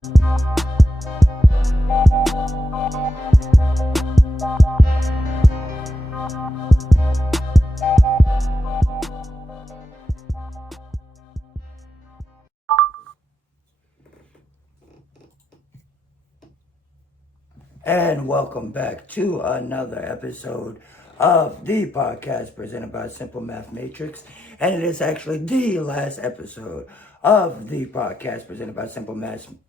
And welcome back to another episode of the podcast presented by Simple Math Matrix. And it is actually the last episode of the podcast presented by Simple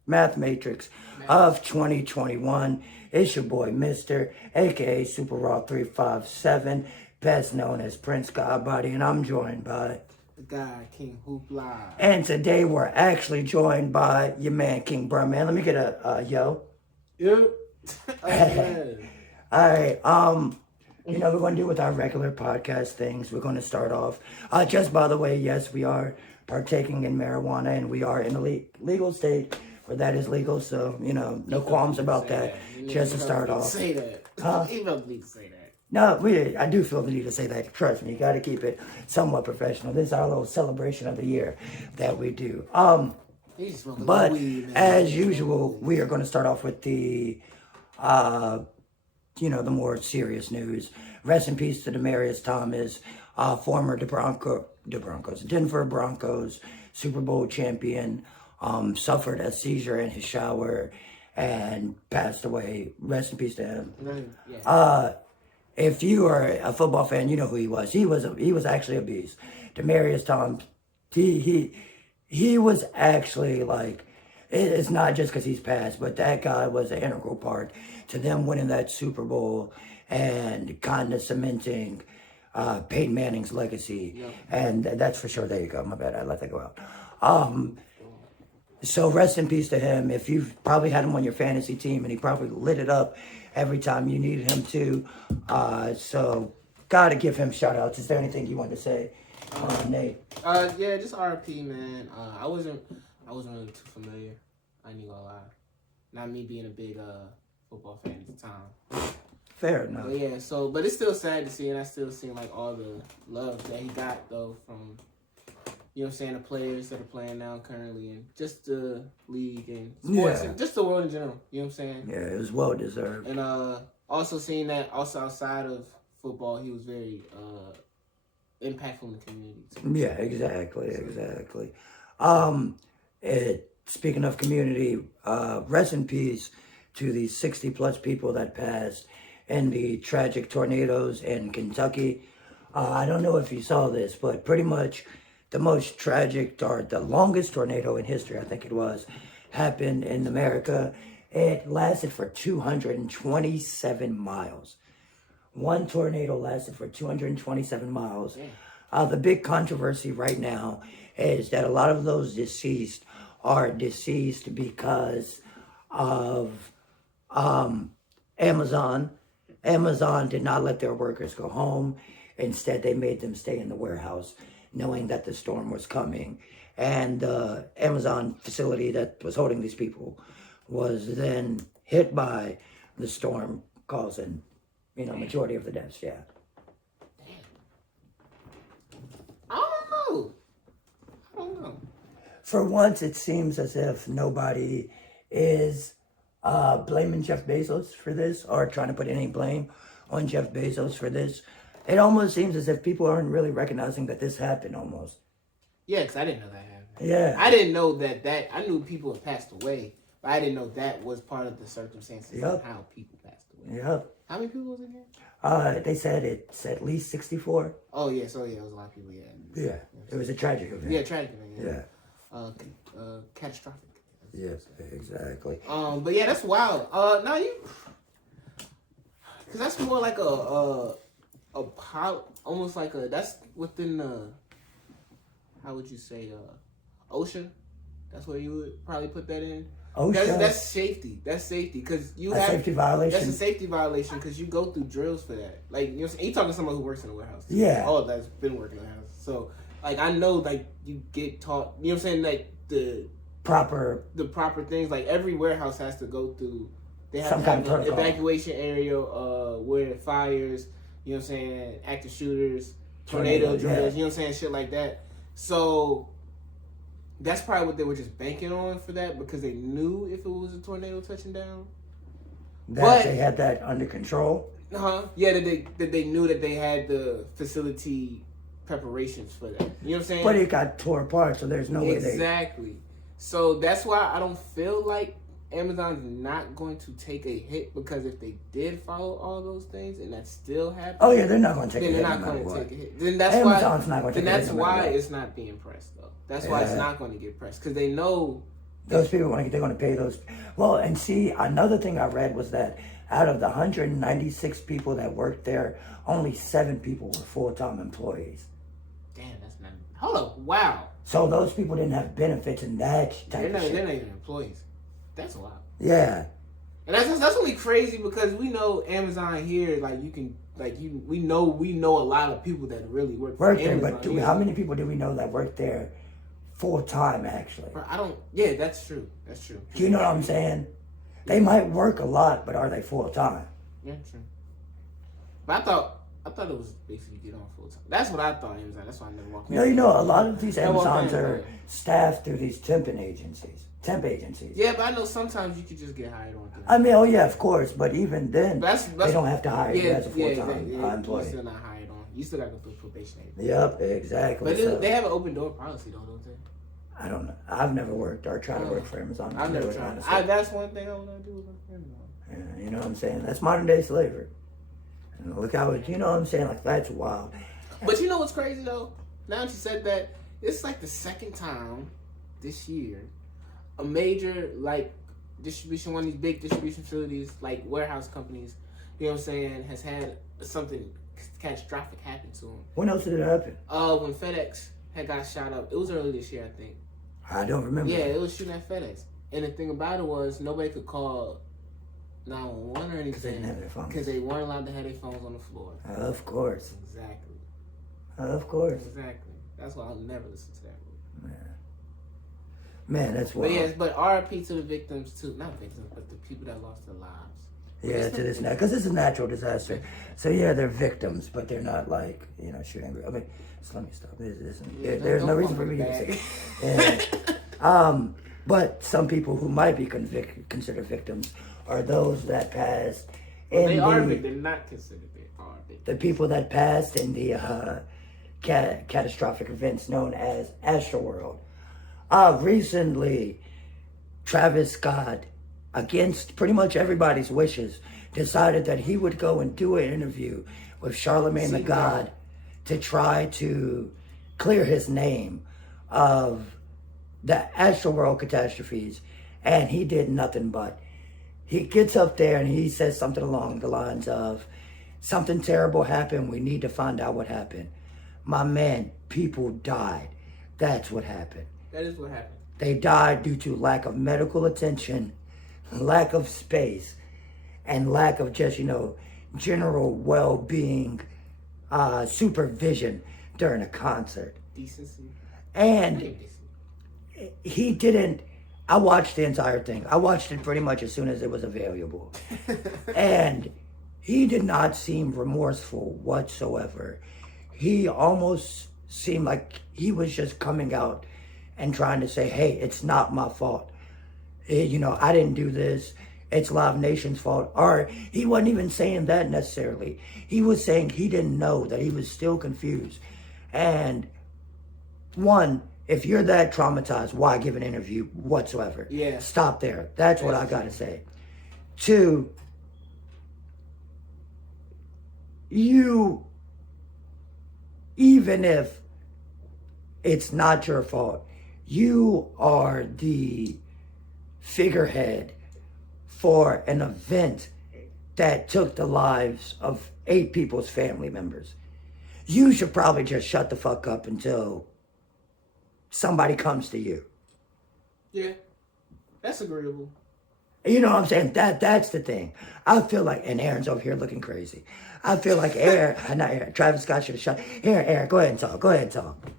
Math Matrix of 2021. It's your boy, Mr. aka Super Raw 357, best known as Prince Godbody, and I'm joined by the guy, King Hoopla. And today we're actually joined by your man, King Bruh. Man, let me get a yo. Yep. All right, we're going to do with our regular podcast things. We're going to start off. Just by the way, yes, we are partaking in marijuana, and we are in a legal state where that is legal. So, no qualms about that. Just to start off. Say that. You don't need to say that. No, I do feel the need to say that. Trust me, you got to keep it somewhat professional. This is our little celebration of the year that we do. But as usual, we are going to start off with the the more serious news. Rest in peace to Demaryius Thomas, former Denver Broncos Super Bowl champion, suffered a seizure in his shower and passed away. Rest in peace to him. Yeah. If you are a football fan, you know who he was. He was actually a beast. Demaryius Thomas, he was actually like, it's not just because he's passed, but that guy was an integral part to them winning that Super Bowl and kind of cementing Peyton Manning's legacy. Yep. And that's for sure. There you go. My bad. I let that go out. So rest in peace to him. If you've probably had him on your fantasy team, and he probably lit it up every time you needed him to. So got to give him shout outs. Is there anything you want to say, Nate? Yeah, just RP, man. I wasn't really too familiar. I ain't gonna lie. Not me being a big football fan at the time. Fair enough. But yeah, but it's still sad to see, and I still see like all the love that he got though from, the players that are playing now currently, and just the league and sports, and just the world in general. You know what I'm saying? Yeah, it was well deserved. And also seeing that also outside of football, he was very impactful in the community too. Yeah, exactly. Speaking of community, rest in peace to the 60 plus people that passed in the tragic tornadoes in Kentucky. I don't know if you saw this, but pretty much the most tragic or the longest tornado in history, I think it was, happened in America. It lasted for 227 miles. One tornado lasted for 227 miles. The big controversy right now is that a lot of those deceased are deceased because of Amazon. Amazon did not let their workers go home. Instead, they made them stay in the warehouse, knowing that the storm was coming. And the Amazon facility that was holding these people was then hit by the storm, causing, majority of the deaths, yeah. I don't know. For once, it seems as if nobody is blaming Jeff Bezos for this or trying to put any blame on Jeff Bezos for this. It almost seems as if people aren't really recognizing that this happened almost. Yeah, because I didn't know that happened. Yeah. I didn't know that I knew people had passed away, but I didn't know that was part of the circumstances of how people passed away. Yep. How many people was in here? They said it's at least 64. Oh, yeah. So, it was a lot of people, yeah. Yeah. It was a tragic event. Yeah, tragic event, yeah. Catastrophic. Yes, exactly. But yeah, that's wild. Because that's more like almost like that's within the, how would you say, OSHA? That's where you would probably put that in. OSHA? That's safety. That's safety. Because you have... safety violation? That's a safety violation because you go through drills for that. Like, you talking to someone who works in a warehouse. Yeah. Oh, that's been working in a warehouse. So, like, I know, like, you get taught, you know what I'm saying, like, the proper things. Like, every warehouse has to go through, they have an evacuation area where fires, you know what I'm saying, active shooters, tornado drills, you know what I'm saying, shit like that. So, That's probably what they were just banking on for that because they knew if it was a tornado touching down. That they had that under control? Yeah, that they knew that they had the facility preparations for that. You know what I'm saying? But it got tore apart, so there's no way they... Exactly. So that's why I don't feel like Amazon's not going to take a hit because if they did follow all those things and that still happened... Oh, yeah, they're not going to take a hit. Then they're not going to take a hit. Then that's Amazon's not going to take a hit. Then that's why it's not being pressed, though. That's why it's not going to get pressed because they know... Those people, they're going to pay those... Well, and see, another thing I read was that out of the 196 people that worked there, only 7 people were full-time employees. Damn, that's not... Hold up, wow. So those people didn't have benefits and that type of shit. They're not even employees. That's a lot. Yeah. And that's only crazy because we know Amazon here, like you can, we know a lot of people that really work for Amazon. There, but how many people do we know that work there full-time, actually? Yeah, that's true. That's true. You know what I'm saying? They might work a lot, but are they full-time? Yeah, true. But I thought it was basically get on full-time. That's what I thought Amazon. That's why I never walked in. You know, a lot of these Amazons are staffed through these temp agencies. Yeah, but I know sometimes you could just get hired on. I mean, oh yeah, of course, but even then, they don't have to hire you as a full-time employee. You're still not hired on. You still got to go through probation. Yep, exactly. But they have an open door policy, though, don't they? I don't know. I've never worked or tried to work for Amazon. I've never tried. That's one thing I want to do with Amazon. Yeah, you know what I'm saying? That's modern day slavery. And look how it, you know what I'm saying? Like, that's wild. But you know what's crazy, though? Now that you said that, it's like the second time this year a major, like, distribution, one of these big distribution facilities, like warehouse companies, you know what I'm saying, has had something catastrophic happen to them. When else did it happen? When FedEx had got shot up. It was early this year, I think. I don't remember. Yeah, it was shooting at FedEx. And the thing about it was nobody could call 911 or anything. Because they didn't have their phones. Because they weren't allowed to have their phones on the floor. Of course. Exactly. Of course. Exactly. That's why I'll never listen to that movie. Man, that's wild. But yes, but RIP to the victims too. Not victims, but the people that lost their lives. Yeah, to this now, because it's a natural disaster. So yeah, they're victims, but they're not like, you know, shooting. I mean, so let me stop. There's no reason for me to say. Yeah. But some people who might be considered victims are those that passed. They are victims. They're not considered. They are victims. The people that passed in the catastrophic events known as Astroworld. Recently, Travis Scott, against pretty much everybody's wishes, decided that he would go and do an interview with Charlamagne the God to try to clear his name of the Astroworld catastrophes, and he did nothing but. He gets up there and he says something along the lines of, something terrible happened, we need to find out what happened. My man, people died. That's what happened. That is what happened. They died due to lack of medical attention, lack of space, and lack of just, general well-being, supervision during a concert. Decency. And he didn't, I watched the entire thing. I watched it pretty much as soon as it was available. And he did not seem remorseful whatsoever. He almost seemed like he was just coming out and trying to say, hey, it's not my fault. I didn't do this. It's Live Nation's fault. Or he wasn't even saying that necessarily. He was saying he didn't know, that he was still confused. And one, if you're that traumatized, why give an interview whatsoever? Yeah. Stop there. That's what I got to say. Two, even if it's not your fault, you are the figurehead for an event that took the lives of 8 people's family members. You should probably just shut the fuck up until somebody comes to you. Yeah, that's agreeable. You know what I'm saying? That's the thing. I feel like, and Aaron's over here looking crazy. I feel like Travis Scott should have shot. Here, Aaron, go ahead and talk.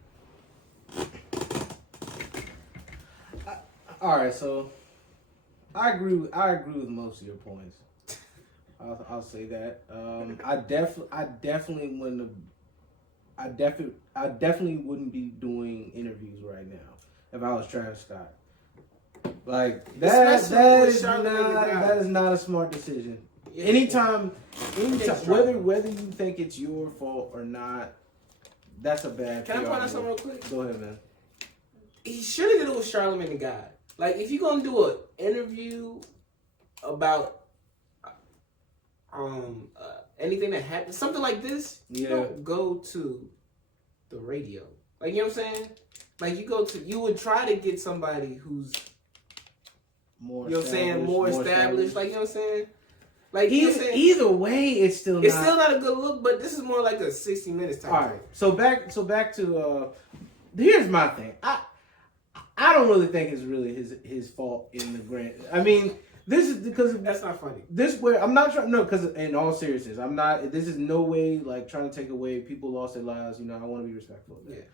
All right, so I agree with most of your points. I'll say that. I definitely wouldn't be doing interviews right now. if I was Travis Scott. Like that is not a smart decision. Yeah. Anytime, whether you think it's your fault or not, that's a bad. Can I point out something real quick? Go ahead, man. He should have did it with Charlamagne the God. Like, if you're gonna do an interview about anything that happened, something like this, you don't go to the radio. Like, you know what I'm saying? Like, you would try to get somebody who's more, you know what I'm saying, more established. Like, you know what I'm saying? Like, either way, it's still not a good look. But this is more like a 60 minutes type. All right. So back to here's my thing. I don't really think it's really his fault in the grant. I mean, this is because that's not funny. This where I'm not trying. No, because in all seriousness, I'm not. This is no way like trying to take away people lost their lives. You know, I want to be respectful of that. Yeah.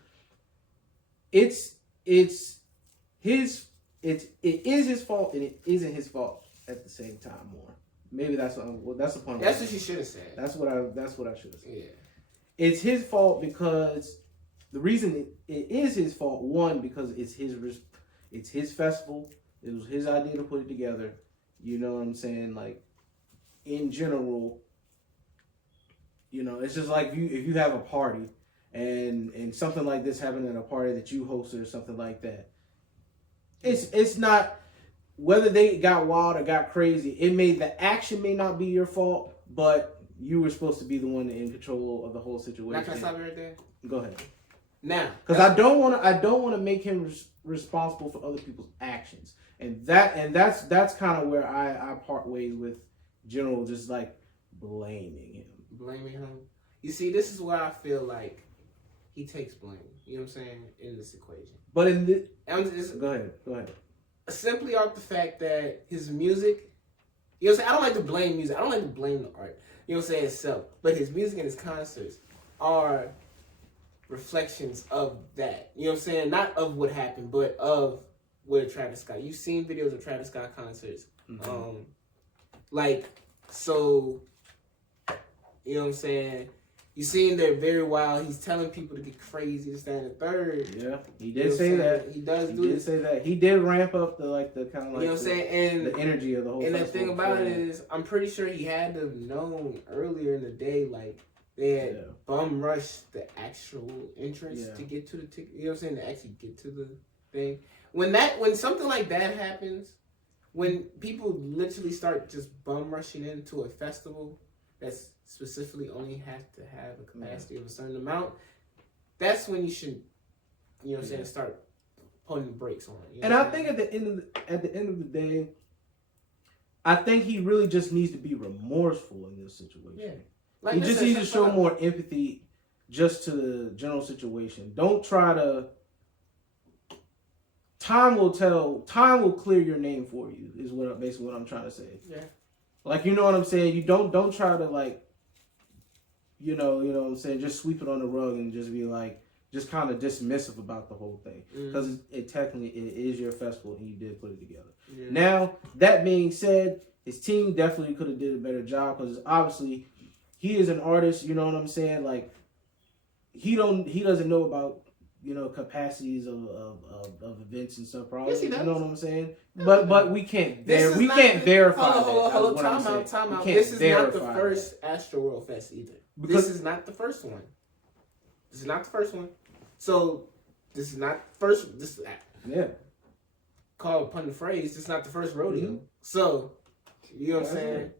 It is his fault and it isn't his fault at the same time. More. Maybe that's the point. That's what you should have said. That's what I should have said. Yeah. It's his fault because the reason it is his fault, one, because it's his festival. It was his idea to put it together. You know what I'm saying? Like, in general, you know, it's just like if you have a party and something like this happened at a party that you hosted or something like that. It's not whether they got wild or got crazy. The action may not be your fault, but you were supposed to be the one in control of the whole situation. Now, can I stop you right there? Go ahead. Now, because I don't want to make him responsible for other people's actions, and that's kind of where I part ways with General, just like blaming him. Blaming him. You see, this is where I feel like he takes blame. You know what I'm saying, in this equation. But go ahead. Simply off the fact that his music, you know what I'm saying. I don't like to blame music. I don't like to blame the art. You know what I'm saying, itself. But his music and his concerts are reflections of that. You know what I'm saying? Not of what happened, but of what Travis Scott. You've seen videos of Travis Scott concerts. Mm-hmm. So, you know what I'm saying? You seen there very wild. He's telling people to get crazy, to stand in third. Yeah, he did say that. He does say that. He did ramp up the kind of like, you know what I'm saying, and the energy of the whole. And the thing about it is, I'm pretty sure he had to have known earlier in the day, like they had bum rushed the actual entrance to get to the ticket. You know what I'm saying? To actually get to the thing. When something like that happens, when people literally start just bum rushing into a festival that's specifically only have to have a capacity of a certain amount, that's when you should, you know what I'm saying, start putting the brakes on. You know and I think at the end of the day, I think he really just needs to be remorseful in this situation. Yeah. Like he just needs to show more empathy just to the general situation. Don't try to. Time will clear your name for you, is basically what I'm trying to say. Yeah. Like, you know what I'm saying? You don't try to, like, you know what I'm saying, just sweep it on the rug and just be like, just kind of dismissive about the whole thing. Because it technically is your festival and you did put it together. Yeah. Now, that being said, his team definitely could have did a better job because obviously he is an artist, you know what I'm saying? Like, he doesn't know about, you know, capacities of events and stuff, probably. Yes, he does. You know what I'm saying? But we can't verify Hold on, time out. This is not the first Astroworld Fest either. This is not the first one. So this is not first. Call upon the phrase. This is not the first rodeo. Mm-hmm. So you know what I'm saying.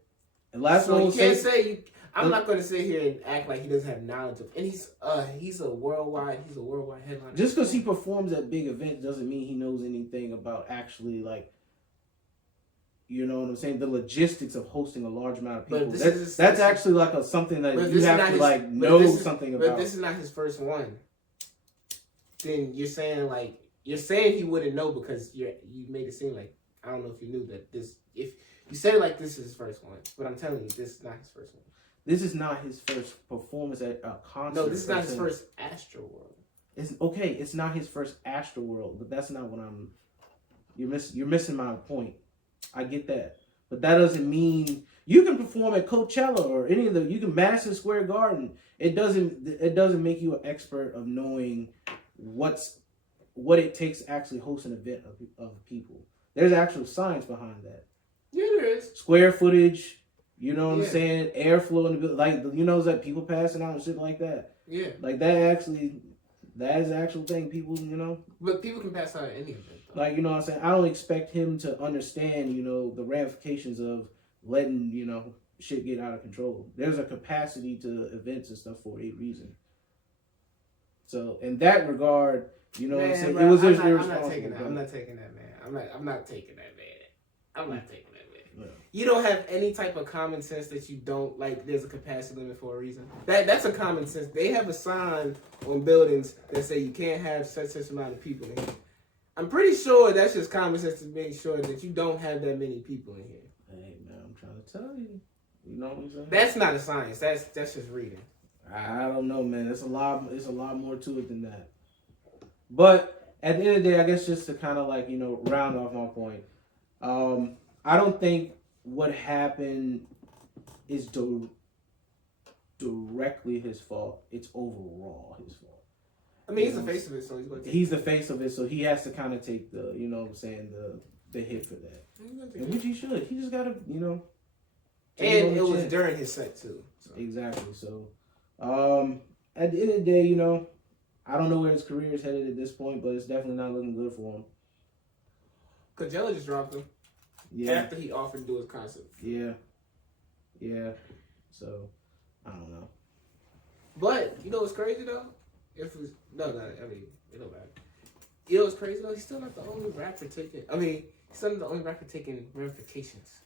And last so you can't say. I'm not going to sit here and act like he doesn't have knowledge of. And he's a worldwide headliner. Just because he performs at big events doesn't mean he knows anything about actually, like, you know what I'm saying, the logistics of hosting a large amount of people. That's actually like something that you have to know something about. But this is not his first one. Then you're saying he wouldn't know because you made it seem like, I don't know if you knew that this. If you say it like this is his first one, but I'm telling you, this is not his first one. This is not his first performance at a concert. No, this is not his first Astroworld. It's okay. It's not his first Astroworld, but that's not what I'm. You're missing my point. I get that, but that doesn't mean you can perform at Coachella or any of the. You can Madison Square Garden. It doesn't make you an expert of knowing what's what it takes to actually host an event of people. There's actual science behind that. Yeah, there is. Square footage, you know what I'm saying? Airflow in the building. Like, you know, that people passing out and shit like that. Yeah. Like, that is the actual thing people, you know? But people can pass out at any event, though. Like, you know what I'm saying? I don't expect him to understand, you know, the ramifications of letting, you know, shit get out of control. There's a capacity to events and stuff for a reason. So, in that regard, you know what I'm saying? It was just irresponsible. I'm not taking that, man. I'm not taking that, man. I'm not taking that, man. Yeah. You don't have any type of common sense that you don't, like, there's a capacity limit for a reason. That's a common sense. They have a sign on buildings that say you can't have such amount of people in here. I'm pretty sure that's just common sense to make sure that you don't have that many people in here. Hey, man, I'm trying to tell you. You know what I'm saying? That's not a science. That's just reading. I don't know, man. It's a lot more to it than that. But at the end of the day, I guess just to kind of like, you know, round off my point, I don't think what happened is directly his fault. It's overall his fault. I mean, he's the face of it, so he's going to He's the face of it, so he has to kind of take the, you know what I'm saying, the hit for that. Which he should. He just got to, you know. And it was during his set, too. So. Exactly. So, at the end of the day, you know, I don't know where his career is headed at this point, but it's definitely not looking good for him. Coachella just dropped him. Yeah. After he offered to do his concert. Yeah. Yeah. So, I don't know. But, you know what's crazy, though? I mean, it don't matter. You know what's crazy, though? He's still not the only rapper taking... he's still not the only rapper taking ramifications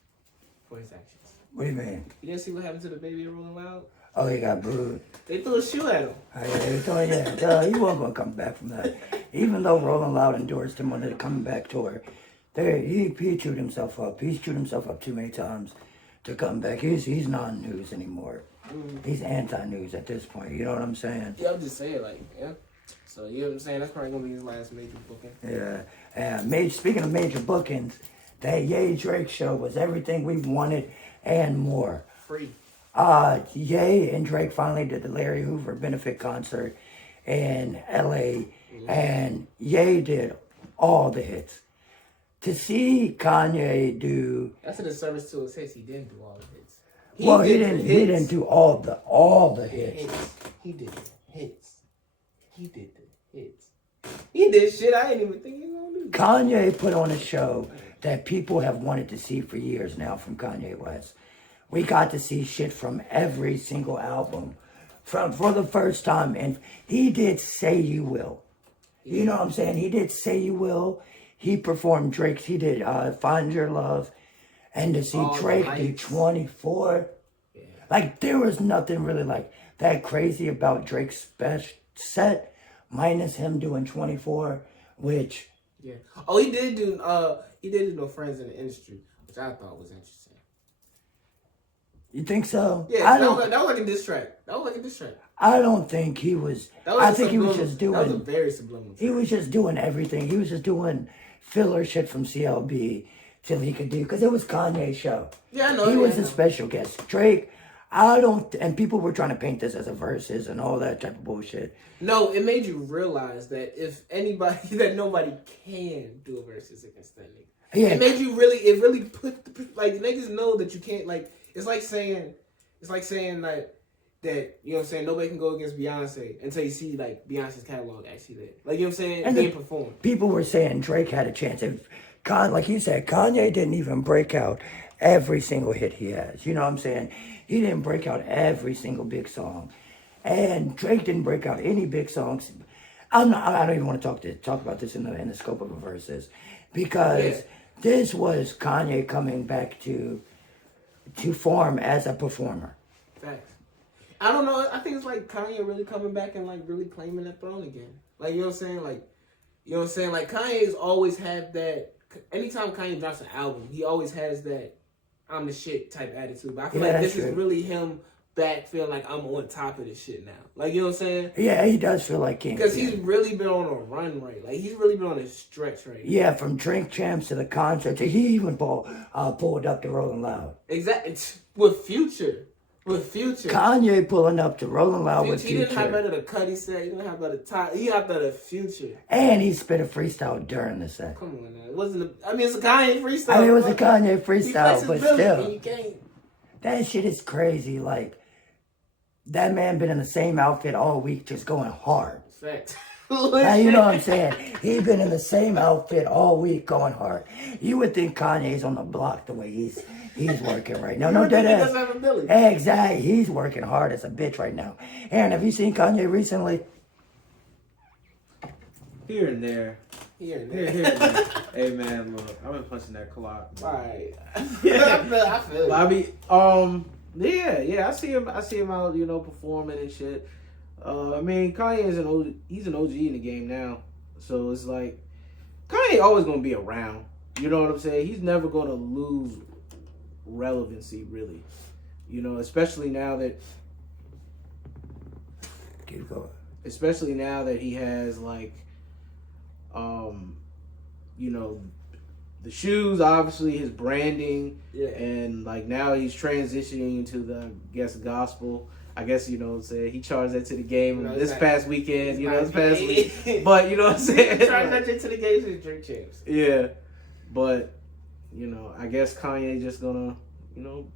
for his actions. What do you mean? You didn't see what happened to the baby Rolling Loud? Oh, he got booed. They threw a shoe at him. He wasn't going to come back from that. Even though Rolling Loud endorsed him on the coming back tour, he chewed himself up. He's chewed himself up too many times to come back. He's non-news anymore. He's anti-news at this point. You know what I'm saying? Yeah, I'm just saying, So, you know what I'm saying? That's probably going to be his last major booking. Yeah. Speaking of major bookings, that Ye Drake show was everything we wanted and more. Free. Ye and Drake finally did the Larry Hoover benefit concert in LA, and Ye did all the hits. To see Kanye do... That's a disservice to his hits. He didn't do all the hits. He didn't do all the hits. He did the hits. He did the hits. He did shit I didn't even think he was going to do. Kanye put on a show that people have wanted to see for years now from Kanye West. We got to see shit from every single album for the first time. And he did Say You Will. You know what I'm saying? He did Say You Will. He performed Drake's. He did Find Your Love. And to see Drake do 24. Yeah. Like, there was nothing really like that crazy about Drake's special set, minus him doing 24, which... Yeah. Oh, he did do No Friends in the Industry, which I thought was interesting. You think so? Yeah, that was like a diss track. I don't think he was. I think he was just doing. That was a very subliminal. He was just doing everything. He was just doing filler shit from CLB till he could do, because it was Kanye's show. Yeah, I know. He was a special guest. Drake, and people were trying to paint this as a versus and all that type of bullshit. No, it made you realize that that nobody can do a versus against that nigga. Yeah. It really put, niggas know that you can't, it's like saying that, you know what I'm saying, nobody can go against Beyonce until you see, Beyonce's catalog actually there. You know what I'm saying? And they perform. People were saying Drake had a chance. Like you said, Kanye didn't even break out every single hit he has. You know what I'm saying? He didn't break out every single big song. And Drake didn't break out any big songs. I don't even want to talk about this in the scope of a versus, because this was Kanye coming back to form as a performer. Facts. I don't know. I think it's like Kanye really coming back and really claiming that throne again. You know what I'm saying? Kanye's always had that. Anytime Kanye drops an album, he always has that I'm the shit type attitude. But I feel like this is really him back feeling like I'm on top of this shit now. You know what I'm saying? Yeah, he does feel like king. Because he's really been on a run he's really been on a stretch Yeah, from Drink Champs to the concert, he even pulled up the Rolling Loud. Exactly. With Future. With Future. Kanye pulling up to Rolling Loud with Future. He didn't have Future. better the cut, he said. He didn't have better time. He got better Future. And he spit a freestyle during the set. Come on, man. It wasn't it's a Kanye freestyle. I mean, it was a Kanye freestyle, but still. You can't. That shit is crazy. Like, that man been in the same outfit all week just going hard. Fact. Now, you know what I'm saying? He been in the same outfit all week going hard. You would think Kanye's on the block the way he's working right now. No, dead ass. Exactly. He's working hard as a bitch right now. Aaron, have you seen Kanye recently? Here and there. Here and there. Hey man, look, I've been punching that clock. Alright. I feel it. I mean, yeah, I see him out, performing and shit. I mean, Kanye is he's an OG in the game now. So it's like, Kanye always gonna be around. You know what I'm saying? He's never gonna lose relevancy, really. Especially now that Keep going. Especially now that he has like, the shoes, obviously his branding, and like now he's transitioning to the gospel. I guess what I'm saying, he charged that to the game this past weekend, this past week. But you know what I'm saying? He charged that to the game to drink champs. Yeah. But, I guess Kanye just gonna,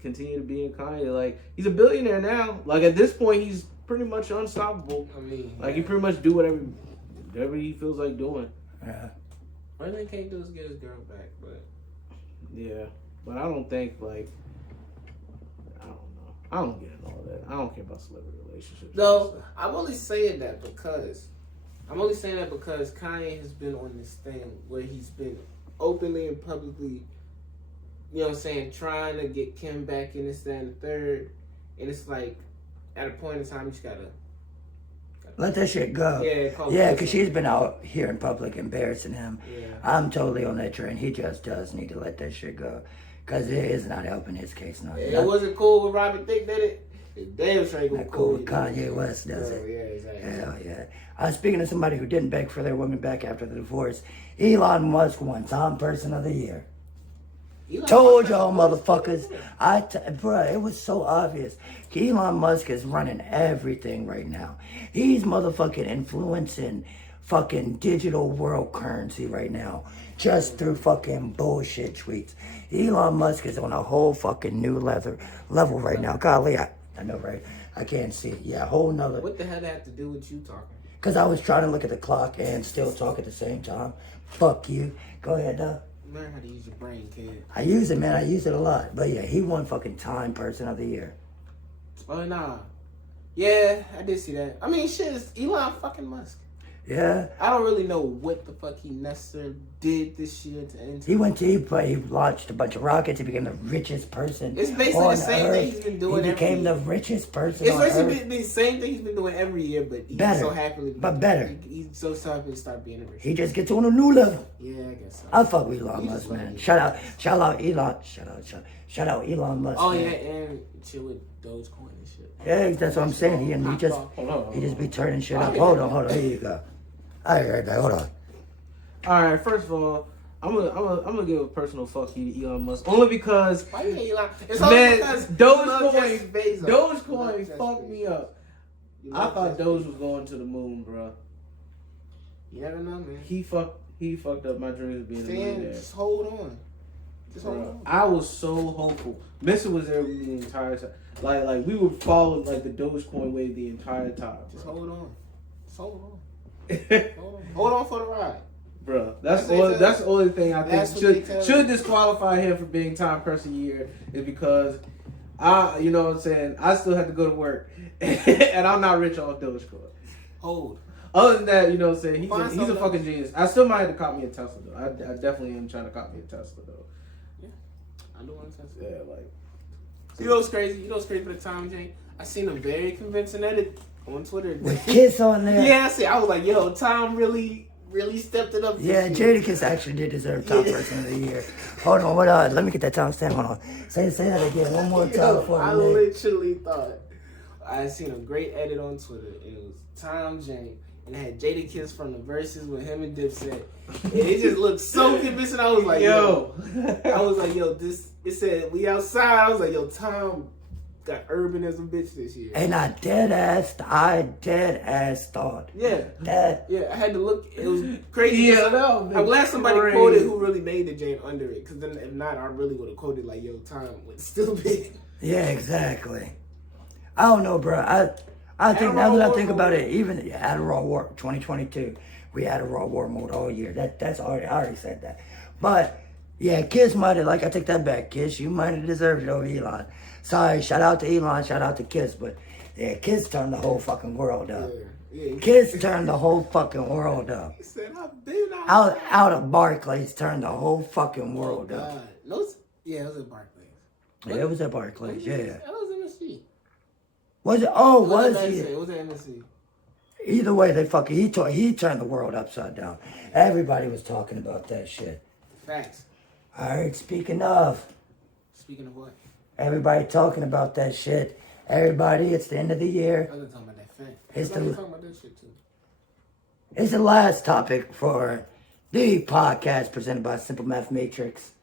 continue to be in Kanye. Like, he's a billionaire now. Like, at this point, he's pretty much unstoppable. I mean, like, he pretty much do whatever he feels like doing. Yeah. All they can't do is get his girl back, but. Yeah. But I don't think, like, I don't know. I don't get all that. I don't care about celebrity relationships. No, I'm only saying that because Kanye has been on this thing where he's been openly and publicly, trying to get Kim back in this, that, and the third. And it's like, at a point in time, you just gotta let that shit go. Yeah, because she's been out here in public embarrassing him. Yeah. I'm totally on that train. He just does need to let that shit go. Because it is not helping his case. No, it wasn't cool when Robert Thicke did it. It's damn straight not cool with Kanye West, does it? Yeah, exactly. Hell yeah. Speaking of somebody who didn't beg for their woman back after the divorce, Elon Musk won Time Person of the Year. Told y'all motherfuckers. Bruh, it was so obvious. Elon Musk is running everything right now. He's motherfucking influencing fucking digital world currency right now. Just through fucking bullshit tweets. Elon Musk is on a whole fucking new level right now. Golly, I know, right? I can't see it. Yeah, a whole nother. What the hell that have to do with you talking? Because I was trying to look at the clock and still talk at the same time. Fuck you. Go ahead, though. Learn how to use your brain, kid. I use it, man. I use it a lot. But yeah, he won fucking Time Person of the Year. Oh, nah. Yeah, I did see that. I mean, shit, it's Elon fucking Musk. Yeah. I don't really know what the fuck he necessarily did this year to enter. He launched a bunch of rockets. He became the richest person. It's basically the same thing he's been doing. He became the richest person. It's basically the same thing he's been doing every year, but he's so happily. But better. He's so happy to start being a rich. He just gets on a new level. Yeah, I guess so. I fuck with Elon Musk, man. Shout out Elon. Shout out Elon Musk. Oh man. yeah, and chill with Dogecoin and shit. Yeah, that's what I'm saying. He just be turning shit up. Hold on. Here you go. All right back. Hold on. All right. First of all, I'm gonna give a personal fuck you to Elon Musk only because why you hate Elon? It's man, Dogecoin fucked me up. I thought Doge was going to the moon, bro. You never know, man. He fucked up my dreams of being a millionaire. Just hold on. Hold on. I was so hopeful. Missa was there with me the entire time. Like we would follow like the Dogecoin wave the entire time. Just hold on. Hold on. Hold on for the ride. Bro, that's the only thing I think should disqualify him from being Time Person of the Year is because you know what I'm saying, I still have to go to work and I'm not rich off Dogecoin. Hold. Other than that, you know what I'm saying, he's a fucking genius. I still might have to cop me a Tesla though. I definitely am trying to cop me a Tesla though. Yeah, I do want a Tesla. Yeah, like. You know what's crazy? For the time, Jane? I seen a very convincing edit on Twitter. With Kiss on there? Yeah, I was like, yo, Tom really stepped it up. Yeah, Jadakiss actually did deserve Top Person of the Year. Hold on, let me get that timestamp. Hold on. Say that again one more time for me. I literally thought I seen a great edit on Twitter. And it was Tom Jane. And it had Jadakiss from the Verses with him and Dipset. And it just looked so convincing. I was like, yo. This, it said, we outside. I was like, yo, Tom got urban as a bitch this year. And I dead ass thought. Yeah. That. Yeah, I had to look. It was crazy. Yeah, I'm glad somebody quoted who really made the jam under it. Because then, if not, I really would have quoted like, "Yo, time went stupid." Yeah, exactly. I don't know, bro. I think now that I think about it, even Adderall War 2022, we had a raw war mode all year. That's already, I already said that. But yeah, Kiss might have, like, I take that back, Kiss. You might have deserved it over Elon. Sorry, shout out to Elon, shout out to Kiss, but yeah, Kiss turned the whole fucking world up. Yeah. Kiss turned the whole fucking world up. He said, I've been out of Barclays turned the whole fucking world up. Yeah, it was at Barclays. Yeah, it was at Barclays, yeah. That was MSC. Was it? Oh, was it? It was at MSC. Either way, he turned the world upside down. Everybody was talking about that shit. Facts. All right, speaking of what? Everybody talking about that shit. Everybody, it's the end of the year. I was talking about that fact. It's talking about that shit too. It's the last topic for the podcast presented by Simple Math Matrix.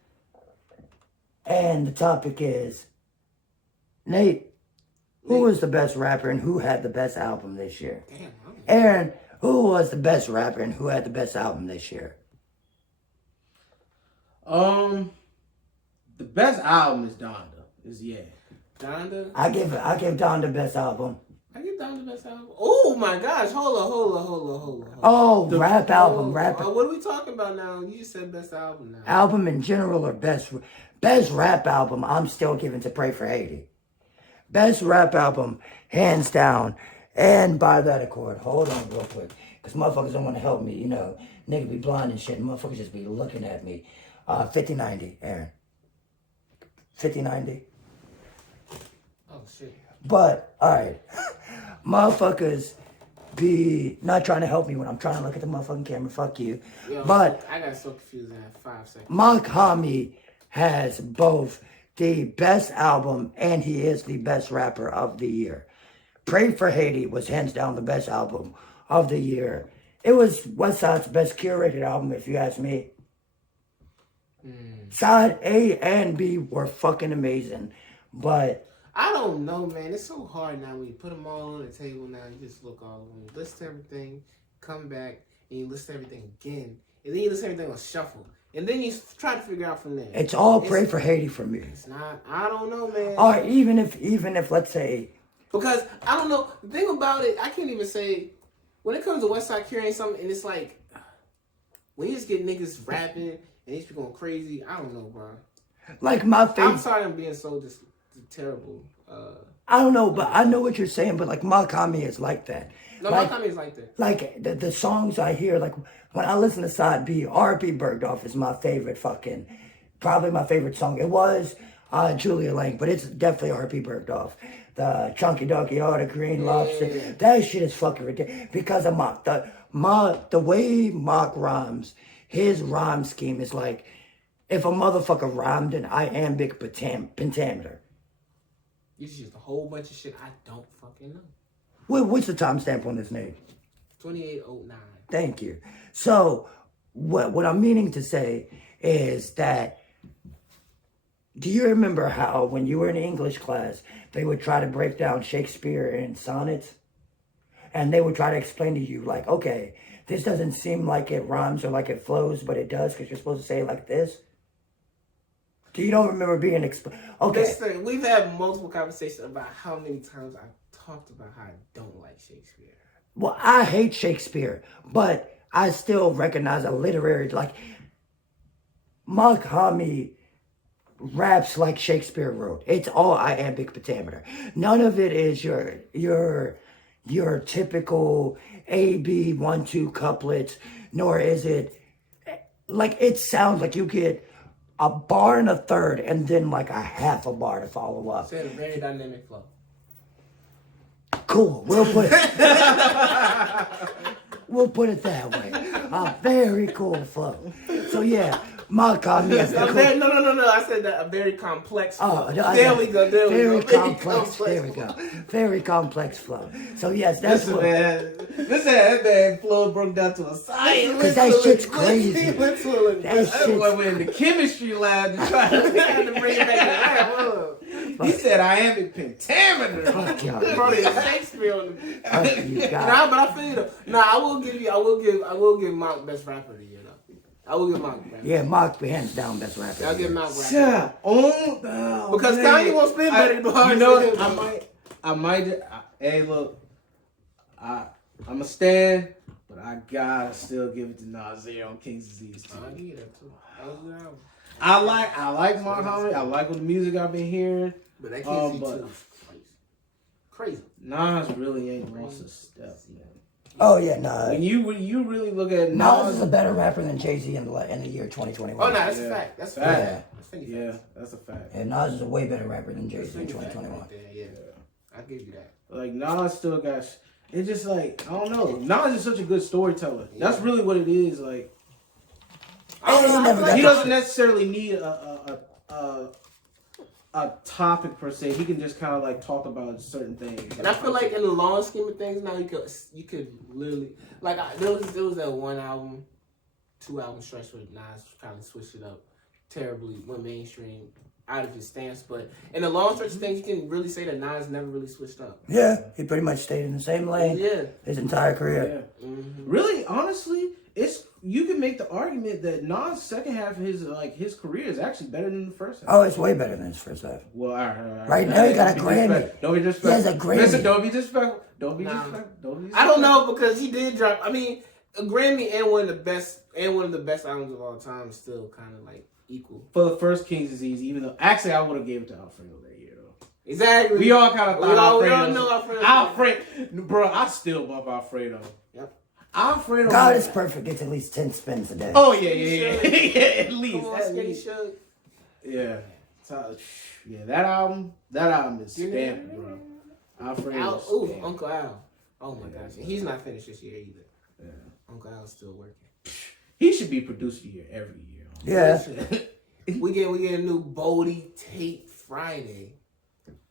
And the topic is, Nate, who was the best rapper and who had the best album this year? Damn. Aaron, who was the best rapper and who had the best album this year? The best album is Donda. Donda? I give Donda best album. I give Donda best album. Oh my gosh! Hold on. Oh, rap album. What are we talking about now? You just said best album now. Album in general or best rap album? I'm still giving to Pray for Haiti. Best rap album, hands down. And by that accord, hold on real quick, because motherfuckers don't want to help me. You know, nigga be blind and shit. And motherfuckers just be looking at me. 5090, Aaron. 5090. Oh shit. But all right, motherfuckers be not trying to help me when I'm trying to look at the motherfucking camera. Fuck you. Yo, but I got so confused in 5 seconds. Mark Hami has both the best album and he is the best rapper of the year. Pray for Haiti was hands down the best album of the year. It was Westside's best curated album, if you ask me. Side A and B were fucking amazing, but I don't know, man. It's so hard now when you put them all on the table. Now you just look all over. You list everything, come back, and you list everything again, and then you list everything on shuffle, and then you try to figure out from there. It's all Pray for Haiti for me. It's not. I don't know, man. Or even if let's say, because I don't know. The thing about it, I can't even say when it comes to Westside curating something, and it's like when you just get niggas rapping and they just be going crazy. I don't know, bro. Like my favorite. I'm sorry, I'm being so just terrible. I don't know, but I know what you're saying. But like Makami is like that. No, Makami is like that. Like the songs I hear, like when I listen to Side B, R.P. Bergdorf is my favorite probably my favorite song. It was Julia Lang, but it's definitely R.P. Bergdorf. The Chunky Donkey or the Green Lobster. Yeah. That shit is fucking ridiculous. Because of the way Mark rhymes, his rhyme scheme is like, if a motherfucker rhymed in iambic pentameter. You just used a whole bunch of shit I don't fucking know. What's the timestamp on this name? 2809. Thank you. So, what I'm meaning to say is that, do you remember how when you were in English class, they would try to break down Shakespeare in sonnets? And they would try to explain to you, like, okay, this doesn't seem like it rhymes or like it flows, but it does because you're supposed to say it like this? Do you don't remember being okay? Listen, we've had multiple conversations about how many times I've talked about how I don't like Shakespeare. Well, I hate Shakespeare, but I still recognize a literary, like, Mark Hami raps like Shakespeare wrote. It's all iambic pentameter. None of it is your typical A-B 1-2 couplets, nor is it, like, it sounds like you get a bar and a third, and then like a half a bar to follow up. It's a very dynamic flow. Cool. We'll put it that way. A very cool flow. So yeah, Makami is no. I said that a very complex flow. There we go. Very complex. There we go. Very complex flow. So yes, that's what. That man flow broke down to a science. Because that shit's crazy. That shit went in the chemistry lab to try to bring it back to lab. He said iambic pentameter. Bro, there's Shakespeare on the. You got Nah, but I feel you though. Nah, I will give Mock best rapper of the year though. I will give Mock rapper. Yeah, Mock hands down best rapper. I'll give Mock rapper. Yeah. Oh, because Kanye won't spin better than you know what? I might. Hey, look. I'm a stand, but I gotta still give it to Nasir on King's Disease too. I give that too. That was a good album. I like Muhammad. I like what the music I've been hearing. But that King's Disease too. Crazy. Nas really ain't lost a step, man. Oh yeah, nah. When you really look at Nas is a better rapper than Jay-Z in the year 2021. Oh no, that's a fact. That's a fact. Yeah, that's a fact. Yeah, Nas is a way better rapper than Jay-Z in 2021. Yeah, I'll give you that. Like Nas still got. It's just like I don't know. Nas is such a good storyteller. Yeah. That's really what it is. Like he doesn't necessarily need a topic per se. He can just kind of like talk about certain things. And I feel like in the long scheme of things, now you could literally like there was that one album, 2 album stretch where Nas kind of switched it up terribly, went mainstream. Out of his stance, but in the long stretch of things, you can really say that Nas never really switched up. Yeah, he pretty much stayed in the same lane. Yeah, his entire career. Yeah. Really, honestly, you can make the argument that Nas' second half of his career is actually better than the first half. Oh, it's way better than his first half. Well, all right. Right now, he got a Grammy. Don't be disrespectful. He has a Grammy. Listen, don't be disrespectful. Don't be disrespectful. I don't know because he did drop. I mean, a Grammy and one of the best albums of all time is still kind of like equal for the first King's Disease. Even though actually I would have gave it to Alfredo that year though. Exactly. We all kind of thought we all know Alfredo. Bro, I still bump Alfredo. Yep. Alfredo. God is perfect. It's at least 10 spins a day. Oh yeah. At least. Yeah. So, yeah, that album is stamped, bro. Alfredo. Uncle Al. Oh my gosh, he's not finished this year either. Yeah. Uncle Al's still working. He should be producer of the year every year. Yeah. we get a new Bodie tape Friday.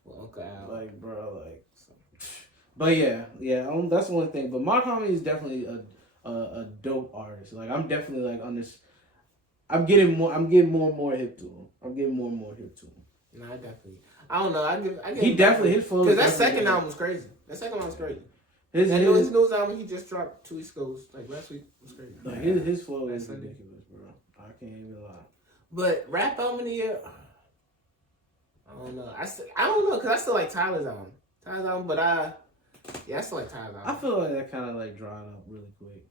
Well, Uncle Al. Like, bro, like. But yeah. That's one thing. But Mark Homie is definitely a dope artist. Like, I'm definitely like on this. I'm getting more and more hip to him. No, I don't know. I give. He definitely his flow. Because that second album was crazy. His news album he just dropped 2 weeks ago. Like last week was crazy. Like, his flow is ridiculous, bro. I can't even lie. But rap album of the year, I don't know. I don't know because I still like Tyler's album. But I still like Tyler's album. I feel like that kind of like dried up really quick.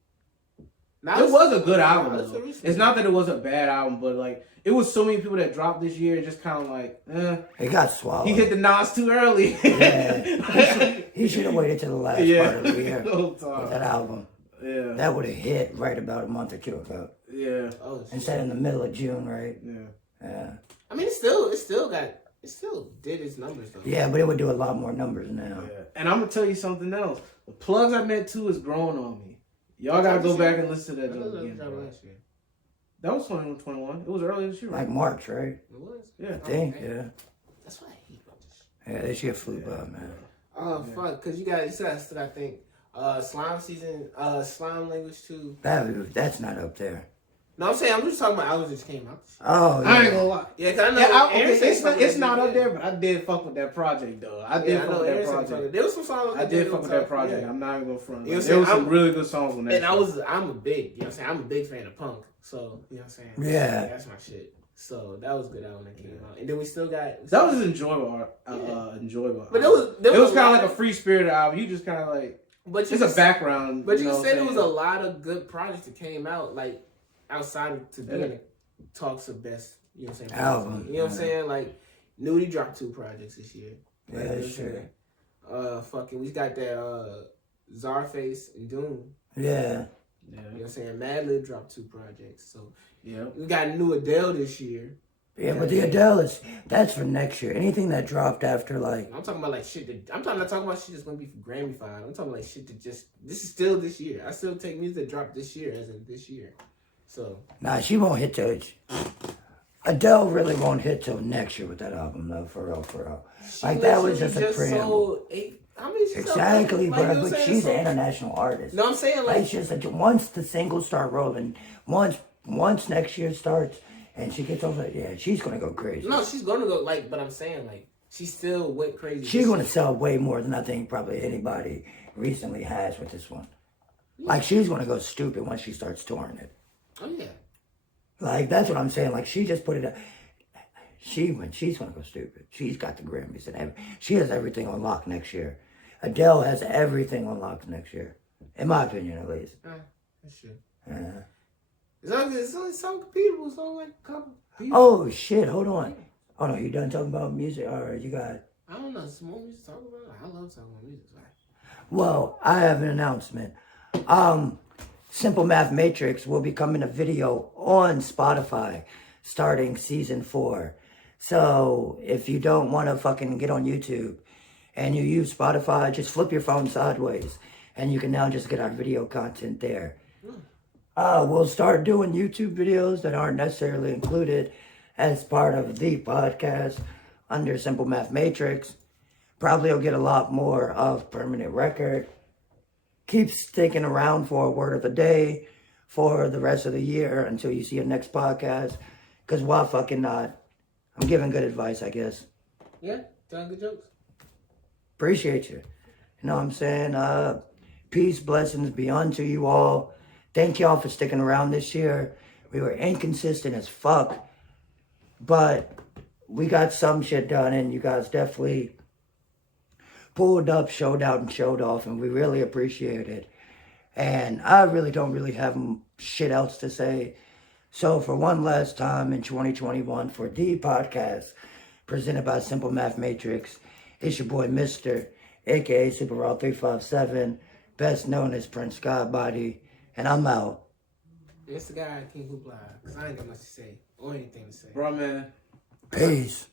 Now it was a good album. It's not that it was a bad album, but like it was so many people that dropped this year. Just kind of like, it got swallowed. He hit the Nas too early. Yeah, he should have waited till the last part of the year with that album. Yeah, that would have hit right about a month or 2 ago. Yeah, instead in the middle of June, right? Yeah. I mean, it still did its numbers though. Yeah, but it would do a lot more numbers now. Yeah. And I'm gonna tell you something else. The Plugs I Met Too is growing on me. Y'all gotta go back and listen to that again. That was 2021. It was earlier this year. Like March, right? It was. Yeah. I think, yeah. That's what I hate about this. Yeah, this year flew by, man. Oh, fuck. Because you still, I think, Slime season, Slime Language 2. That's not up there. No, I'm saying, I'm just talking about albums that just came out. Oh, yeah. I ain't gonna lie. Yeah, because I know it's not up there, but I did fuck with that project, though. I did fuck with that project. There was some songs I did fuck with that project. Yeah. I'm not even gonna front. You know there was some really good songs on that. And I'm a big, you know what I'm saying? I'm a big fan of punk. So, you know what I'm saying? Yeah. That's my shit. So, that was a good album that came out. And then we still got... That was enjoyable. Enjoyable. But it was kind of like a free-spirited album. You just kind of like... But it's a background. But you said there was a lot of good projects that came out, like, outside of today, talks of best, you know what I'm saying? Album. You know what I'm saying? Like, Nudie dropped 2 projects this year. Yeah, that's true. We got that Czarface and Doom. Yeah. You know what I'm saying? Madlib dropped 2 projects. So, yeah. We got a new Adele this year. Yeah, but the Adele that's for next year. Anything that dropped after, like... I'm talking about, like, shit that... I'm not talking about shit that's going to be for Grammy 5. I'm talking about, like, shit that just... This is still this year. I still take music that dropped this year as in this year. So... Nah, she won't hit till... Adele really won't hit till next year with that album, though, for real. Like, that was just a preamble. Exactly, bro, but she's an international artist. No, I'm saying, like... It's just that once the singles start rolling, once next year starts... And she gets over it, yeah, she's gonna go crazy. No, she's gonna go, like, but I'm saying, like, She still went crazy. She's going to sell way more than I think probably anybody recently has with this one. Yeah. Like, she's going to go stupid once she starts touring it. Oh, yeah. Like, that's what I'm saying. Like, she just put it up. She's going to go stupid. She's got the Grammys and she has everything on lock next year. Adele has everything on lock next year. In my opinion, at least. That's true. It's only so computable. It's only like a couple people. Oh, shit. Hold on. Oh, no. You done talking about music? Or you got... I don't know. Some more music to talk about. I love talking about music. Well, I have an announcement. Simple Math Matrix will be coming a video on Spotify starting season 4. So if you don't want to fucking get on YouTube and you use Spotify, just flip your phone sideways and you can now just get our video content there. We'll start doing YouTube videos that aren't necessarily included as part of the podcast under Simple Math Matrix. Probably will get a lot more of Permanent Record. Keep sticking around for a word of the day for the rest of the year until you see a next podcast. Because why fucking not? I'm giving good advice, I guess. Yeah, telling good jokes. Appreciate you. You know what I'm saying? Peace, blessings be unto you all. Thank y'all for sticking around this year. We were inconsistent as fuck. But we got some shit done and you guys definitely pulled up, showed out, and showed off, and we really appreciate it. And I really don't really have shit else to say. So for one last time in 2021 for the podcast presented by Simple Math Matrix, it's your boy Mr. a.k.a. Super Raw 357, best known as Prince Godbody, and I'm out. It's the guy King Hoopla, because I ain't got much to say or anything to say. Bro, man. Peace.